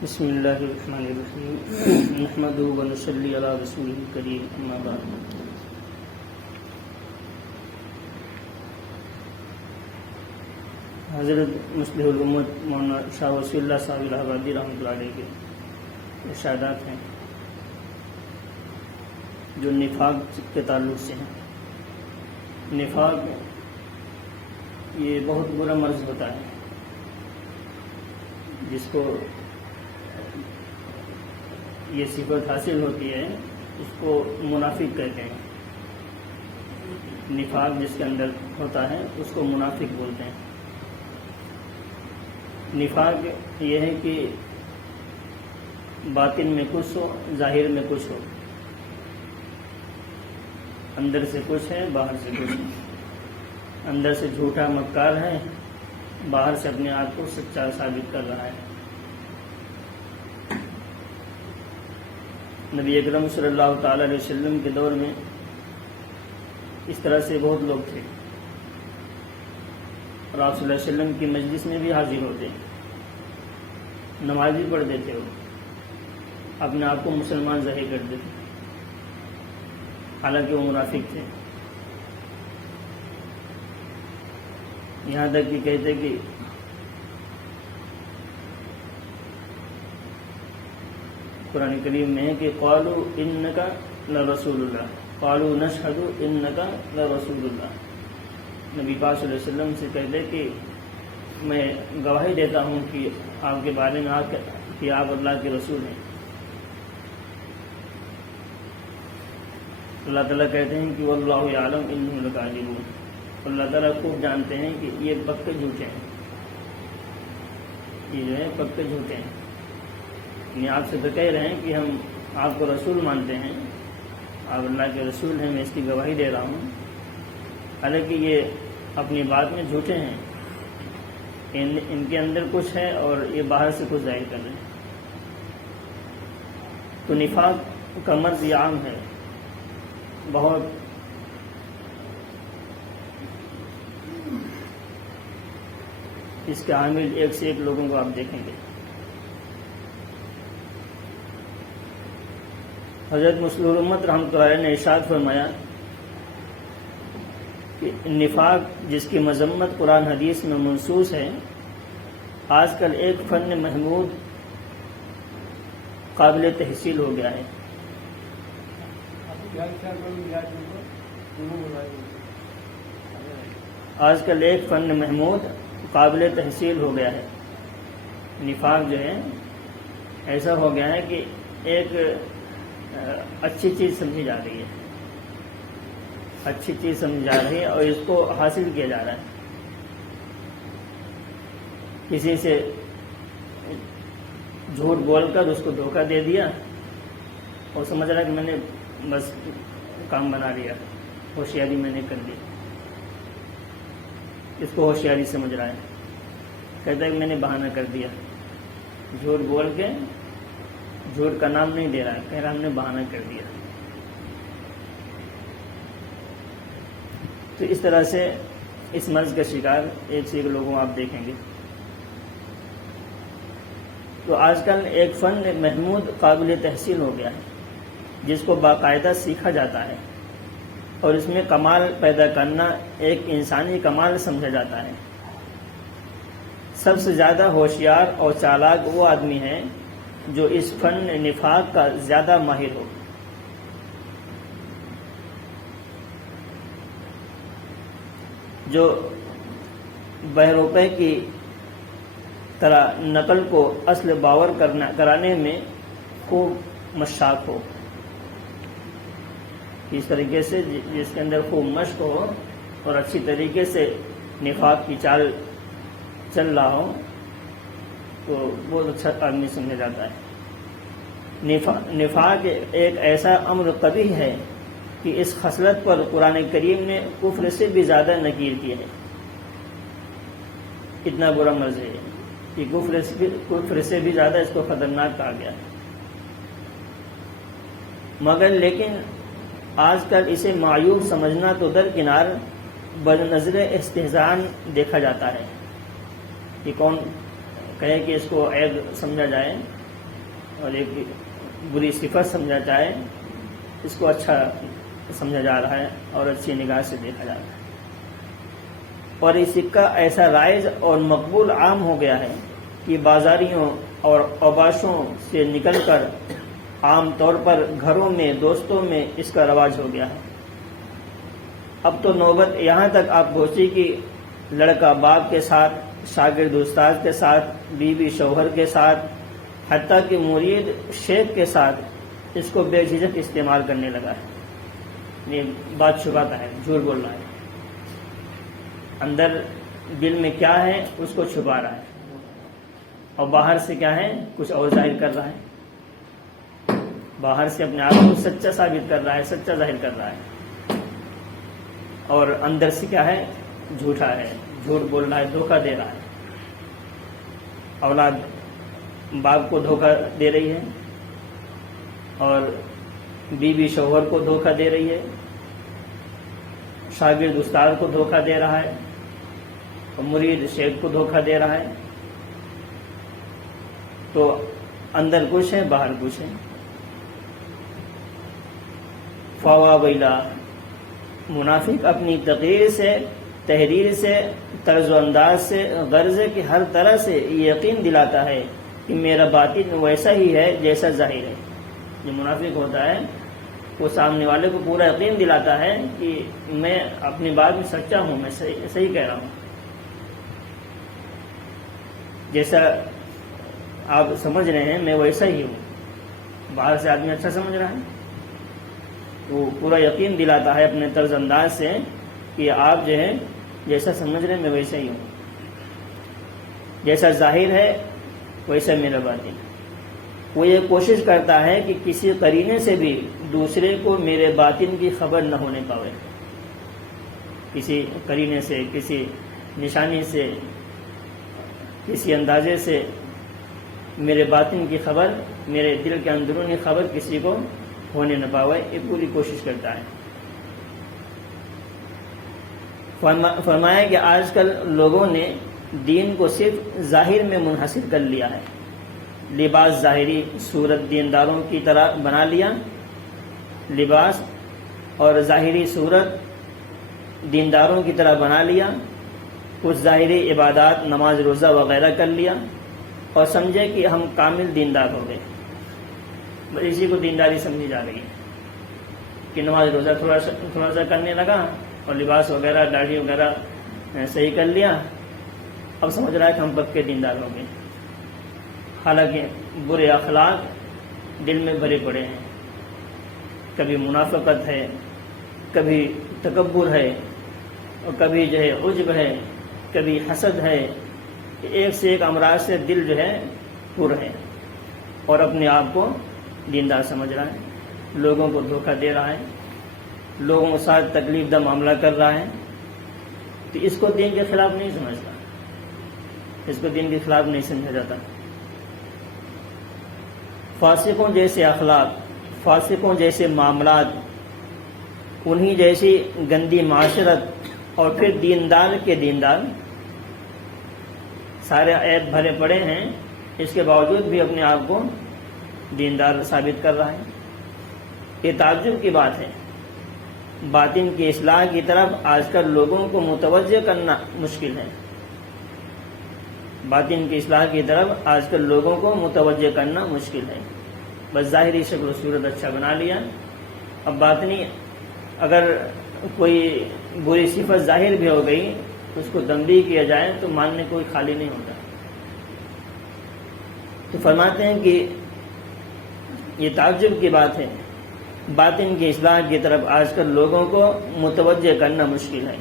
بسم اللہ الرحمن الرحیم نحمدہ ونصلی علی رسولہ الکریم اما بعد۔ حضرت مصلح الامت مولانا شاہ وصفی اللہ صاحب الہ آبادی رحمۃ اللہ علیہ کے ارشادات ہیں جو نفاق کے تعلق سے ہیں۔ نفاق یہ بہت برا مرض ہوتا ہے جس کو یہ صفت حاصل ہوتی ہے، اس کو منافق کہتے ہیں۔ نفاق جس کے اندر ہوتا ہے اس کو منافق بولتے ہیں۔ نفاق یہ ہے کہ باطن میں کچھ ہو، ظاہر میں کچھ ہو، اندر سے کچھ ہے، باہر سے کچھ ہے۔ اندر سے جھوٹا مکار ہے، باہر سے اپنے آپ کو سچا ثابت کر رہا ہے۔ نبی اکرم صلی اللہ تعالی علیہ وسلم کے دور میں اس طرح سے بہت لوگ تھے، اور آپ صلی اللہ علیہ وسلم کی مجلس میں بھی حاضر ہوتے، نماز بھی پڑھتے تھے، وہ اپنے آپ کو مسلمان ظاہر کرتے تھے، حالانکہ وہ منافق تھے۔ یہاں تک کہ کہتے کہ قرآن کریم میں ہے کہ قالوا انک لرسول اللہ، قالوا نشہد انک لرسول اللہ۔ نبی پاک صلی اللہ علیہ وسلم سے کہتے کہ میں گواہی دیتا ہوں کہ آپ کے بارے میں کہ آپ اللہ کے رسول ہیں۔ اللہ تعالیٰ کہتے ہیں کہ واللہ یعلم انہم لکاذبون، اللہ تعالیٰ خوب جانتے ہیں کہ یہ پکے جھوٹے ہیں، یہ جو ہے پکے جھوٹے ہیں۔ یعنی آپ سے تو کہہ رہے ہیں کہ ہم آپ کو رسول مانتے ہیں، آپ اللہ کے رسول ہیں، میں اس کی گواہی دے رہا ہوں، حالانکہ یہ اپنی بات میں جھوٹے ہیں، ان کے اندر کچھ ہے اور یہ باہر سے کچھ ظاہر کر رہے ہیں۔ تو نفاق کا مرض یہ عام ہے، بہت اس کے عامل ایک سے ایک لوگوں کو آپ دیکھیں گے۔ حضرت مصلح الامت رحمۃ اللہ علیہ نے ارشاد فرمایا کہ نفاق جس کی مذمت قرآن حدیث میں منصوص ہے، آج کل ایک فن محمود قابل تحصیل ہو گیا ہے۔ آج کل ایک فن محمود قابل تحصیل ہو گیا ہے۔ نفاق جو ہے ایسا ہو گیا ہے کہ ایک اچھی چیز سمجھی جا رہی ہے، اچھی چیز سمجھی جا رہی ہے اور اس کو حاصل کیا جا رہا ہے۔ کسی سے جھوٹ بول کر اس کو دھوکہ دے دیا اور سمجھ رہا ہے کہ میں نے بس کام بنا لیا، ہوشیاری میں نے کر لی، اس کو ہوشیاری سمجھ رہا ہے، کہتا ہے کہ میں نے بہانہ کر دیا، جھوٹ بول کے جھوٹ کا نام نہیں دے رہا ہے، کہہ رہا ہم نے بہانہ کر دیا۔ تو اس طرح سے اس مرض کا شکار ایک سے ایک لوگوں آپ دیکھیں گے۔ تو آج کل ایک فن محمود قابل تحصیل ہو گیا ہے جس کو باقاعدہ سیکھا جاتا ہے، اور اس میں کمال پیدا کرنا ایک انسانی کمال سمجھا جاتا ہے۔ سب سے زیادہ ہوشیار اور چالاک وہ آدمی ہے جو اس فن نفاق کا زیادہ ماہر ہو۔ جو بہروپے کی طرح نقل کو اصل باور کرانے میں خوب مشاق ہو، اس طریقے سے جس کے اندر خوب مشق ہو اور اچھی طریقے سے نفاق کی چال چل رہا ہو، تو بہت اچھا آدمی سمجھا جاتا ہے۔ نفاق ایک ایسا امر قبیح ہے کہ اس خصلت پر قرآن کریم نے کفر سے بھی زیادہ نکیر کیا ہے۔ اتنا برا مرض ہے کہ کفر سے بھی زیادہ اس کو خطرناک کہا گیا ہے۔ مگر لیکن آج کل اسے معیوب سمجھنا تو درکنار، بنظر استحزان دیکھا جاتا ہے کہ کون کہے کہ اس کو عیب سمجھا جائے اور ایک بری صفت سمجھا جائے، اس کو اچھا سمجھا جا رہا ہے اور اچھی نگاہ سے دیکھا جا رہا ہے، اور یہ سکہ ایسا رائج اور مقبول عام ہو گیا ہے کہ بازاریوں اور اوباشوں سے نکل کر عام طور پر گھروں میں، دوستوں میں اس کا رواج ہو گیا ہے۔ اب تو نوبت یہاں تک آپ پہنچی کہ لڑکا باپ کے ساتھ، شاگرد استاد کے ساتھ، بیوی شوہر کے ساتھ، حتیٰ کہ مرید شیخ کے ساتھ اس کو بے جھجک استعمال کرنے لگا ہے۔ یہ بات چھپاتا ہے، جھوٹ بول رہا ہے، اندر دل میں کیا ہے اس کو چھپا رہا ہے، اور باہر سے کیا ہے کچھ اور ظاہر کر رہا ہے، باہر سے اپنے آپ کو سچا ثابت کر رہا ہے، سچا ظاہر کر رہا ہے، اور اندر سے کیا ہے جھوٹا ہے، جھوٹ بول رہا ہے، دھوکہ دے رہا ہے۔ اولاد باپ کو دھوکہ دے رہی ہے، اور بیوی شوہر کو دھوکہ دے رہی ہے، شاگرد استاد کو دھوکہ دے رہا ہے، اور مرید شیخ کو دھوکہ دے رہا ہے۔ تو اندر کچھ ہے، باہر کچھ ہے۔ فوا ویلا، منافق اپنی تقریر سے، تحریر سے، طرز و انداز سے، غرض ہے کہ ہر طرح سے یہ یقین دلاتا ہے کہ میرا باطن ویسا ہی ہے جیسا ظاہر ہے۔ جو منافق ہوتا ہے وہ سامنے والے کو پورا یقین دلاتا ہے کہ میں اپنی بات میں سچا ہوں، میں صحیح کہہ رہا ہوں، جیسا آپ سمجھ رہے ہیں میں ویسا ہی ہوں۔ باہر سے آدمی اچھا سمجھ رہا ہے، وہ پورا یقین دلاتا ہے اپنے طرز انداز سے کہ آپ جو ہے جیسا سمجھ رہے ہیں میں ویسا ہی ہوں، جیسا ظاہر ہے ویسا میرا باطن۔ وہ یہ کوشش کرتا ہے کہ کسی قرینے سے بھی دوسرے کو میرے باطن کی خبر نہ ہونے پاوے، کسی قرینے سے، کسی نشانی سے، کسی اندازے سے میرے باطن کی خبر، میرے دل کے اندرونی خبر کسی کو ہونے نہ پاوے، یہ پوری کوشش کرتا ہے۔ فرمایا کہ آج کل لوگوں نے دین کو صرف ظاہر میں منحصر کر لیا ہے، لباس ظاہری صورت دینداروں کی طرح بنا لیا، لباس اور ظاہری صورت دینداروں کی طرح بنا لیا، کچھ ظاہری عبادات نماز روزہ وغیرہ کر لیا، اور سمجھے کہ ہم کامل دیندار ہو گئے۔ بس اسی کو دینداری سمجھی جا رہی ہے کہ نماز روزہ تھوڑا سا کرنے لگا، اور لباس وغیرہ داڑھی وغیرہ صحیح کر لیا، اب سمجھ رہا ہے کہ ہم پکے دیندار ہو گئے۔ حالانکہ برے اخلاق دل میں بھرے پڑے ہیں، کبھی منافقت ہے، کبھی تکبر ہے، اور کبھی جو ہے عجب ہے، کبھی حسد ہے، ایک سے ایک امراض سے دل جو ہے پر ہے، اور اپنے آپ کو دیندار سمجھ رہا ہے، لوگوں کو دھوکہ دے رہا ہے، لوگوں کے ساتھ تکلیف دہ معاملہ کر رہا ہے، تو اس کو دین کے خلاف نہیں سمجھتا، اس کو دین کے خلاف نہیں سمجھا جاتا۔ فاسقوں جیسے اخلاق، فاسقوں جیسے معاملات، انہی جیسی گندی معاشرت، اور پھر دیندار کے دیندار، سارے عیب بھرے پڑے ہیں، اس کے باوجود بھی اپنے آپ کو دیندار ثابت کر رہا ہے۔ یہ تعجب کی بات ہے۔ باطن کی اصلاح کی طرف آج کل لوگوں کو متوجہ کرنا مشکل ہے، باطن کی اصلاح کی طرف آج کل لوگوں کو متوجہ کرنا مشکل ہے۔ بس ظاہری شکل و صورت اچھا بنا لیا، اب باطنی اگر کوئی بری صفت ظاہر بھی ہو گئی اس کو تنبیہ کیا جائے تو ماننے کوئی خالی نہیں ہوتا۔ تو فرماتے ہیں کہ یہ تعجب کی بات ہے، باطن کی اصلاح کی طرف آج کل لوگوں کو متوجہ کرنا مشکل ہے۔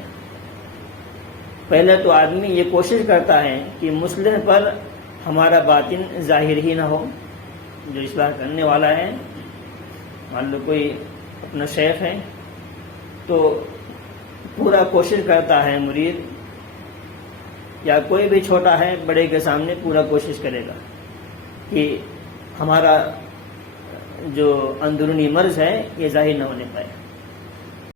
پہلے تو آدمی یہ کوشش کرتا ہے کہ مصلح پر ہمارا باطن ظاہر ہی نہ ہو، جو اصلاح کرنے والا ہے، مان لو کوئی اپنا شیخ ہے تو پورا کوشش کرتا ہے مرید، یا کوئی بھی چھوٹا ہے بڑے کے سامنے پورا کوشش کرے گا کہ ہمارا جو اندرونی مرض ہے یہ ظاہر نہ ہونے پائے۔